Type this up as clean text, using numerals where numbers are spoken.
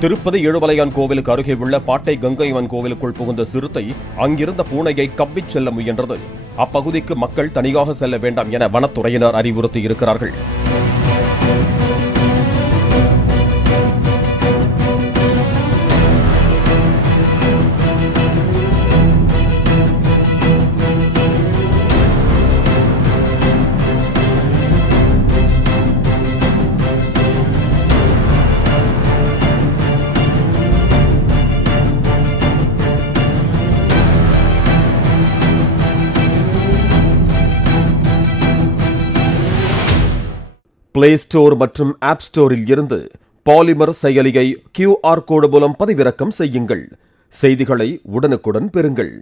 திருப்பதி ஏழுமலையான் கோவிலுக்கு அருகே உள்ள பாட்டை கங்கைவன் கோவிலுக்குள் புகுந்த சிறுத்தை அங்கிருந்த பூனையை கவ்விச் செல்ல முயன்றது. அப்பகுதிக்கு மக்கள் தனியாக செல்ல வேண்டாம் என வனத்துறையினர் அறிவுறுத்தியிருக்கிறார்கள். பிளே ஸ்டோர் மற்றும் ஆப் ஸ்டோரில் இருந்து பாலிமர் செயலியை QR கோடு மூலம் பதிவிறக்கம் செய்யுங்கள். செய்திகளை உடனுக்குடன் பெறுங்கள்.